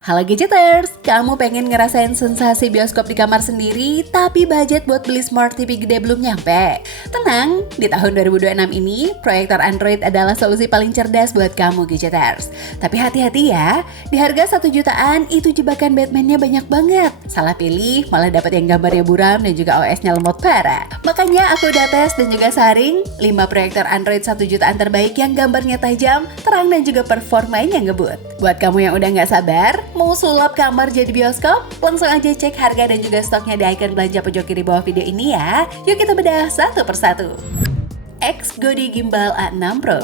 Halo Gadgeters, kamu pengen ngerasain sensasi bioskop di kamar sendiri tapi budget buat beli smart TV gede belum nyampe? Tenang, di tahun 2026 ini, proyektor Android adalah solusi paling cerdas buat kamu Gadgeters. Tapi hati-hati ya, di harga 1 jutaan itu jebakan Batman-nya banyak banget. Salah pilih, malah dapat yang gambarnya buram dan juga OS-nya lemot parah. Makanya aku udah tes dan juga saring 5 proyektor Android 1 jutaan terbaik yang gambarnya tajam, terang dan juga performanya ngebut. Buat kamu yang udah nggak sabar, mau sulap kamar jadi bioskop? Langsung aja cek harga dan juga stoknya di icon belanja pojok kiri bawah video ini ya. Yuk kita bedah satu persatu. X-Godi Gimbal A6 Pro.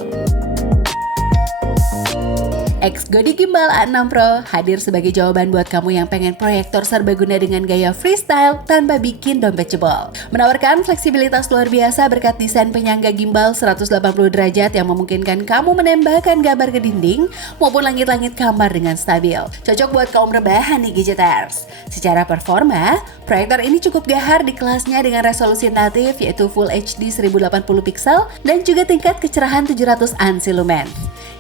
X-Godi Gimbal A6 Pro hadir sebagai jawaban buat kamu yang pengen proyektor serbaguna dengan gaya freestyle tanpa bikin dompet jebol. Menawarkan fleksibilitas luar biasa berkat desain penyangga gimbal 180 derajat yang memungkinkan kamu menembakkan gambar ke dinding maupun langit-langit kamar dengan stabil. Cocok buat kaum rebahan nih Gadgeters. Secara performa, proyektor ini cukup gahar di kelasnya dengan resolusi natif yaitu Full HD 1080 pixel dan juga tingkat kecerahan 700 ANSI lumen.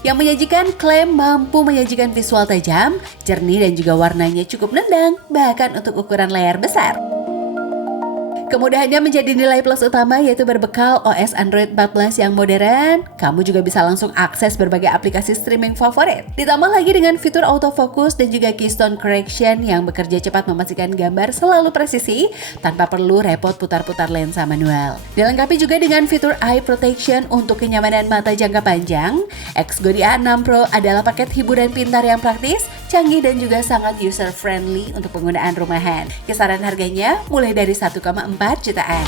Yang menyajikan klaim mampu menyajikan visual tajam, jernih dan juga warnanya cukup nendang, bahkan untuk ukuran layar besar. Kemudahannya menjadi nilai plus utama yaitu berbekal OS Android 14 yang modern, kamu juga bisa langsung akses berbagai aplikasi streaming favorit. Ditambah lagi dengan fitur autofocus dan juga keystone correction yang bekerja cepat memastikan gambar selalu presisi tanpa perlu repot putar-putar lensa manual. Dilengkapi juga dengan fitur eye protection untuk kenyamanan mata jangka panjang, X-Godi A6 Pro adalah paket hiburan pintar yang praktis, canggih dan juga sangat user friendly untuk penggunaan rumahan. Kisaran harganya mulai dari 1,4 jutaan.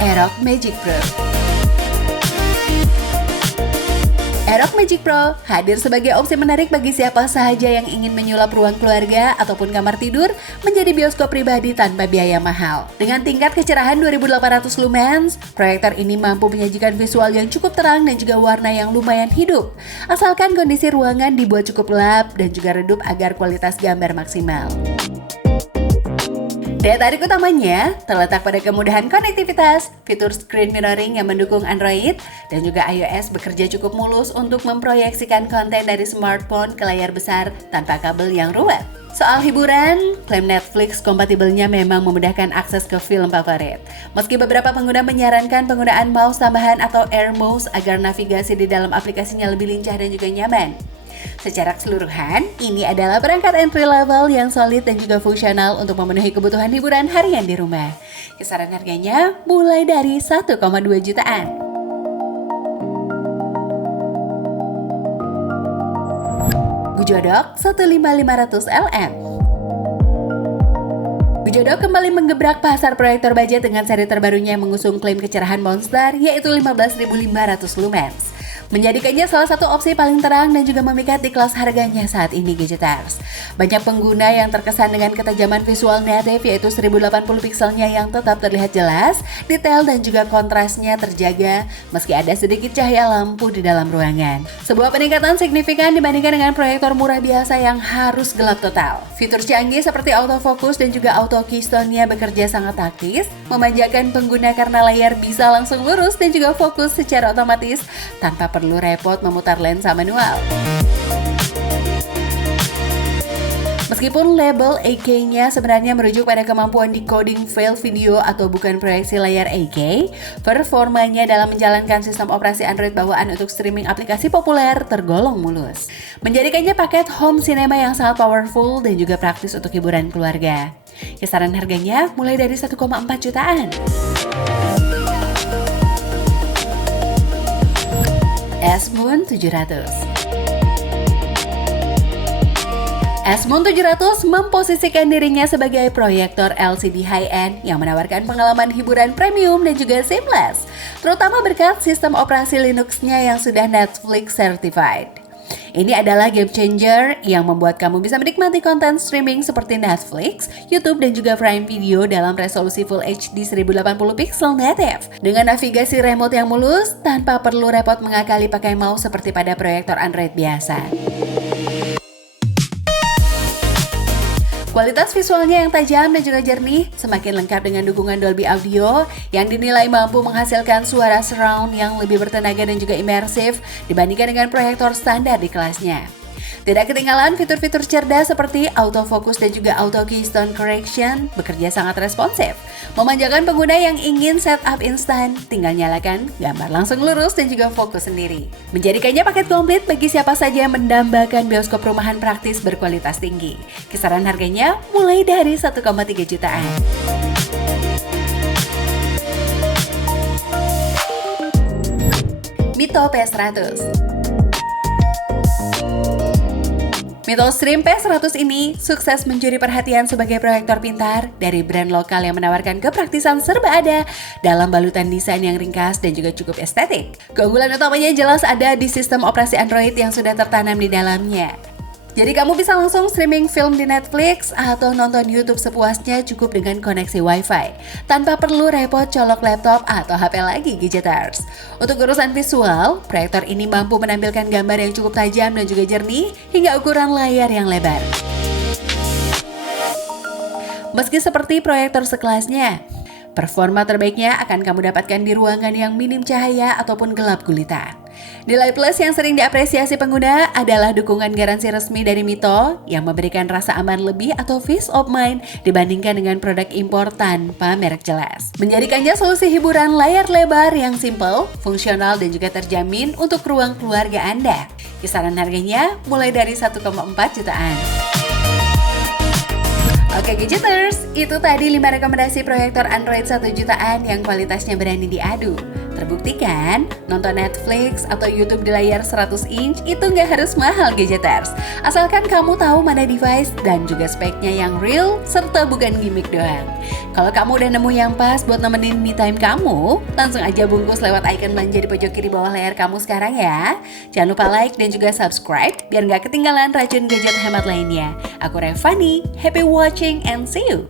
Aerox Magic Pro. Aerox Magic Pro hadir sebagai opsi menarik bagi siapa saja yang ingin menyulap ruang keluarga ataupun kamar tidur menjadi bioskop pribadi tanpa biaya mahal. Dengan tingkat kecerahan 2800 lumens, proyektor ini mampu menyajikan visual yang cukup terang dan juga warna yang lumayan hidup. Asalkan kondisi ruangan dibuat cukup gelap dan juga redup agar kualitas gambar maksimal. Daya tarik utamanya terletak pada kemudahan konektivitas, fitur screen mirroring yang mendukung Android, dan juga iOS bekerja cukup mulus untuk memproyeksikan konten dari smartphone ke layar besar tanpa kabel yang ruwet. Soal hiburan, klaim Netflix kompatibelnya memang memudahkan akses ke film favorit. Meski beberapa pengguna menyarankan penggunaan mouse tambahan atau Air Mouse agar navigasi di dalam aplikasinya lebih lincah dan juga nyaman. Secara keseluruhan, ini adalah perangkat entry level yang solid dan juga fungsional untuk memenuhi kebutuhan hiburan harian di rumah. Kisaran harganya mulai dari 1,2 jutaan. Gujodok 15500 LM. Gujodok kembali menggebrak pasar proyektor budget dengan seri terbarunya yang mengusung klaim kecerahan monster yaitu 15.500 lumens. Menjadikannya salah satu opsi paling terang dan juga memikat di kelas harganya saat ini Gadgeters. Banyak pengguna yang terkesan dengan ketajaman visual native yaitu 1080 pikselnya yang tetap terlihat jelas, detail dan juga kontrasnya terjaga meski ada sedikit cahaya lampu di dalam ruangan. Sebuah peningkatan signifikan dibandingkan dengan proyektor murah biasa yang harus gelap total. Fitur canggih seperti autofocus dan juga auto keystone-nya bekerja sangat taktis, memanjakan pengguna karena layar bisa langsung lurus dan juga fokus secara otomatis tanpa perlu repot memutar lensa manual. Meskipun label 8K-nya sebenarnya merujuk pada kemampuan decoding file video atau bukan proyeksi layar 8K, performanya dalam menjalankan sistem operasi Android bawaan untuk streaming aplikasi populer tergolong mulus. Menjadikannya paket home cinema yang sangat powerful dan juga praktis untuk hiburan keluarga. Kisaran harganya mulai dari 1,4 jutaan. S-Moon 700. S-Moon 700 memposisikan dirinya sebagai proyektor LCD high-end yang menawarkan pengalaman hiburan premium dan juga seamless, terutama berkat sistem operasi Linux-nya yang sudah Netflix certified. Ini adalah game changer yang membuat kamu bisa menikmati konten streaming seperti Netflix, YouTube, dan juga Prime Video dalam resolusi Full HD 1080 pixel native. Dengan navigasi remote yang mulus, tanpa perlu repot mengakali pakai mouse seperti pada proyektor Android biasa. Kualitas visualnya yang tajam dan juga jernih semakin lengkap dengan dukungan Dolby Audio yang dinilai mampu menghasilkan suara surround yang lebih bertenaga dan juga imersif dibandingkan dengan proyektor standar di kelasnya. Tidak ketinggalan fitur-fitur cerdas seperti autofocus dan juga auto keystone correction bekerja sangat responsif, memanjakan pengguna yang ingin setup instan, tinggal nyalakan, gambar langsung lurus dan juga fokus sendiri. Menjadikannya paket komplit bagi siapa saja yang mendambakan bioskop rumahan praktis berkualitas tinggi. Kisaran harganya mulai dari 1,3 jutaan. Mito P100. Mito Stream P100 ini sukses mencuri perhatian sebagai proyektor pintar dari brand lokal yang menawarkan kepraktisan serba ada dalam balutan desain yang ringkas dan juga cukup estetik. Keunggulan utamanya jelas ada di sistem operasi Android yang sudah tertanam di dalamnya. Jadi kamu bisa langsung streaming film di Netflix atau nonton YouTube sepuasnya cukup dengan koneksi Wi-Fi, tanpa perlu repot colok laptop atau HP lagi gadgeters. Untuk urusan visual, proyektor ini mampu menampilkan gambar yang cukup tajam dan juga jernih hingga ukuran layar yang lebar. Meski seperti proyektor sekelasnya, performa terbaiknya akan kamu dapatkan di ruangan yang minim cahaya ataupun gelap gulita. Nilai plus yang sering diapresiasi pengguna adalah dukungan garansi resmi dari Mito yang memberikan rasa aman lebih atau peace of mind dibandingkan dengan produk impor tanpa merek jelas. Menjadikannya solusi hiburan layar lebar yang simple, fungsional dan juga terjamin untuk ruang keluarga Anda. Kisaran harganya mulai dari 1,4 jutaan. Oke Gadgeters, itu tadi 5 rekomendasi proyektor Android 1 jutaan yang kualitasnya berani diadu. Terbukti kan, nonton Netflix atau YouTube di layar 100 inch itu nggak harus mahal Gadgeters. Asalkan kamu tahu mana device dan juga speknya yang real serta bukan gimmick doang. Kalau kamu udah nemu yang pas buat nemenin me time kamu, langsung aja bungkus lewat icon belanja di pojok kiri bawah layar kamu sekarang ya. Jangan lupa like dan juga subscribe biar nggak ketinggalan racun gadget hemat lainnya. Aku Revani, happy watching and see you!